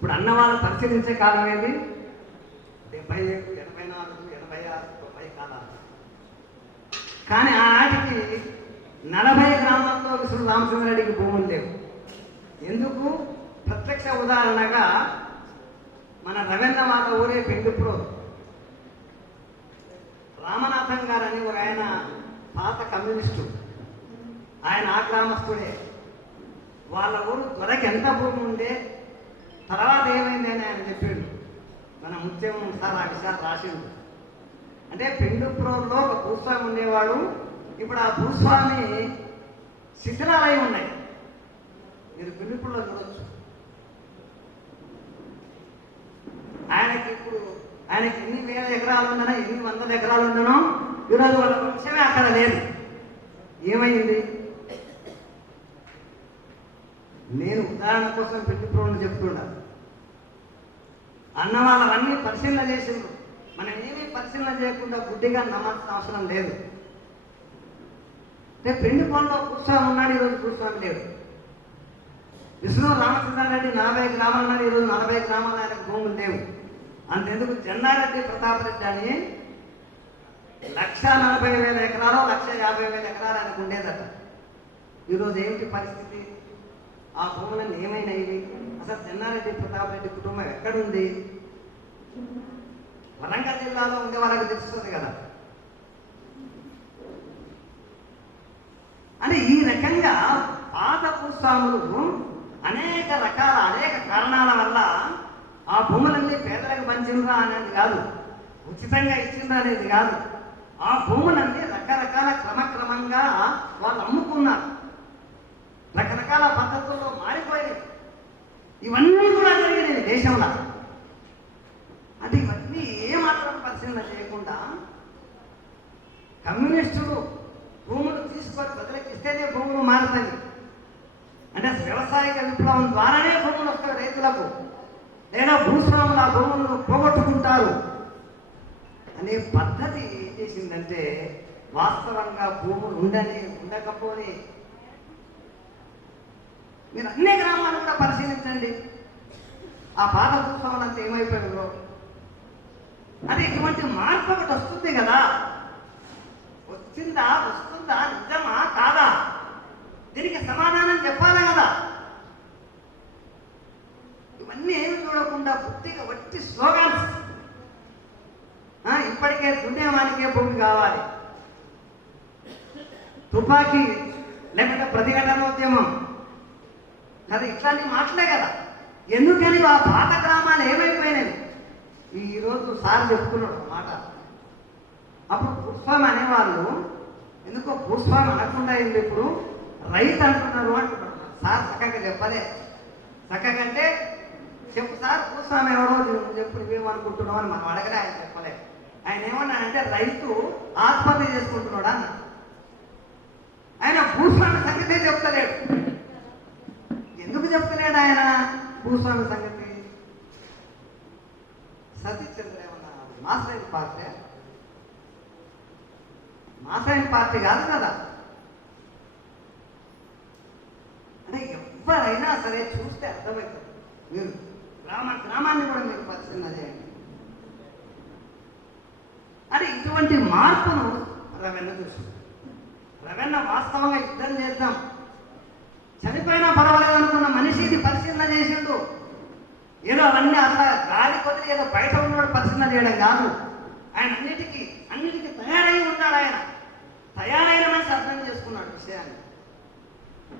ఇప్పుడు అన్న వాళ్ళు పరిశీలించే కాలం ఏంటి డెబ్బై ఎనభై నాలుగు ఎనభై ఆరు తొంభై కాలాలు. కానీ ఆనాటికి నలభై గ్రామాల్లో విశ్వ రామచంద్రరెడ్డికి భూములు లేవు. ఎందుకు? ప్రత్యక్ష ఉదాహరణగా మన రవీంద్ర వాళ్ళ ఊరే పెండుప్రో. రామనాథం గారు అని ఒక ఆయన పాత కమ్యూనిస్టు. ఆయన ఆ గ్రామస్తుడే వాళ్ళ ఊరు త్వరకి ఎంత భూమి ఉండే? తర్వాత ఏమైంది అని ఆయన చెప్పాడు. మన ముత్యం సార్ ఆ విషయాలు రాసిండు. అంటే పెండుప్రోల్లో ఒక భూస్వామి ఉండేవాడు. ఇప్పుడు ఆ భూస్వామి శిథిలాలై ఉన్నాయి. మీరు పెండుప్రోలో చూడొచ్చు. ఆయనకి ఇప్పుడు ఆయనకి ఎన్ని వేల ఎకరాలు ఉండనో ఎన్ని వందల ఎకరాలు ఉండనో ఈరోజు వాళ్ళ వంశమే అక్కడ లేదు. ఏమైంది? నేను ఉదాహరణ కోసం పెట్టుకోండి చెప్తున్నాను అన్న వాళ్ళవన్నీ పరిశీలన చేసిండ్రు. మనం ఏమీ పరిశీలన చేయకుండా గుడ్డిగా నమ్మాల్సిన అవసరం లేదు. అంటే పెళ్ళి పనిలో కూర్చొని ఉన్నాడు ఈరోజు కూర్చొని లేడు. విష్ణు రామచంద్రారెడ్డి నలభై గ్రామాలు ఉన్నాడు ఈరోజు నలభై గ్రామాలు ఆయన భూములు లేవు. అంతెందుకు జెండారెడ్డి ప్రతాపరెడ్డి అని లక్ష నలభై వేల ఎకరాలు లక్ష యాభై వేల ఎకరాలు ఆయనకు ఉండేదట. ఈరోజు ఏమిటి పరిస్థితి? ఆ భూములను ఏమైనాయి అసలు చెన్నారెడ్డి ప్రతాప్ రెడ్డి కుటుంబం ఎక్కడుంది? వరంగల్ జిల్లాలో ఉండే వాళ్ళకి తెలుస్తుంది కదా. అని ఈ రకంగా పాత భూస్వాములు అనేక రకాల అనేక కారణాల వల్ల ఆ భూములన్నీ పేదలకు పంచిండ్రా అనేది కాదు. ఉచితంగా ఇచ్చిండ్రా అనేది కాదు. ఆ భూములన్నీ రకరకాల క్రమక్రమంగా వాళ్ళు అమ్ముకున్నారు. రకరకాల పద్ధతులు ఇవన్నీ కూడా జరిగినాయి దేశంలో. అంటే ఇవన్నీ ఏమాత్రం పరిశీలన చేయకుండా కమ్యూనిస్టులు భూములు తీసుకొని ప్రజలకు భూములు మారుతాయి. అంటే వ్యవసాయ విప్లవం ద్వారానే భూములు వస్తాయి రైతులకు. లేదా భూస్వాములు ఆ భూములను పోగొట్టుకుంటారు. అనే పద్ధతి ఏం చేసిందంటే వాస్తవంగా భూములు ఉండని ఉండకపోని మీరు అన్ని గ్రామాలు కూడా పరిశీలించండి. ఆ పాత ఉత్సవం అంతా ఏమైపోయిందో అది ఇటువంటి మార్పు ఒకటి వస్తుంది కదా. వచ్చిందా వస్తుందా నిజమా కాదా? దీనికి సమాధానం చెప్పాలా కదా? ఇవన్నీ ఏమి చూడకుండా బుద్ధిగా వట్టి స్లోగాన్స్ ఆ, ఇప్పటికే దున్నేవానికే భూమి కావాలి. తుపాకీ లేకపోతే ప్రతిఘటన ఉద్యమం కదా ఇట్లాంటి మాటలే కదా. ఎందుకని ఆ పాత గ్రామాలు ఏమైపోయినాయి ఈరోజు సార్ చెప్పుకున్నాడు మాట. అప్పుడు పుష్పం అనేవాళ్ళు ఎందుకో పుష్పం అనకుండా అయింది ఇప్పుడు? రైతు అంటున్నారు అంటున్నారు. సార్ చక్కగా చెప్పలే. చక్కగా అంటే చెప్పు సార్ పుష్పం ఎవరో చెప్పు నువ్వేమనుకుంటున్నావు అని మనం అడగలే ఆయన చెప్పలే. ఆయన ఏమన్నాడంటే రైతు ఆత్మహత్య చేసుకుంటున్నాడు అన్న ఆయన భూస్వామి సంగతే చెప్తలేడు ఎందుకు చెప్తలేడు ఆయన భూస్వామి సంగతి సతీశ్చంద్ర ఏమన్నా మాసైన పార్టీ మాసైన పార్టీ కాదు కదా. అంటే ఎవరైనా సరే చూస్తే అర్థమవుతుంది. మీరు గ్రామ గ్రామాన్ని కూడా మీరు పరిశీలన చేయండి. అంటే ఇటువంటి మార్పును రవెన్న చూస్తుంది. రవెన్న వాస్తవంగా యుద్ధం చేద్దాం. చనిపోయిన పర్వాలేదు అనుకున్న మనిషి ఇది పరిశీలన చేసిండు. ఏదో అవన్నీ అసలు గాలి కొద్ది ఏదో బయట ఉన్నాడు పరిశీలన చేయడం కాదు. ఆయన అన్నిటికీ అన్నిటికీ తయారై ఉన్నాడు ఆయన. తయారైన మనిషి అర్థం చేసుకున్నాడు విషయాన్ని.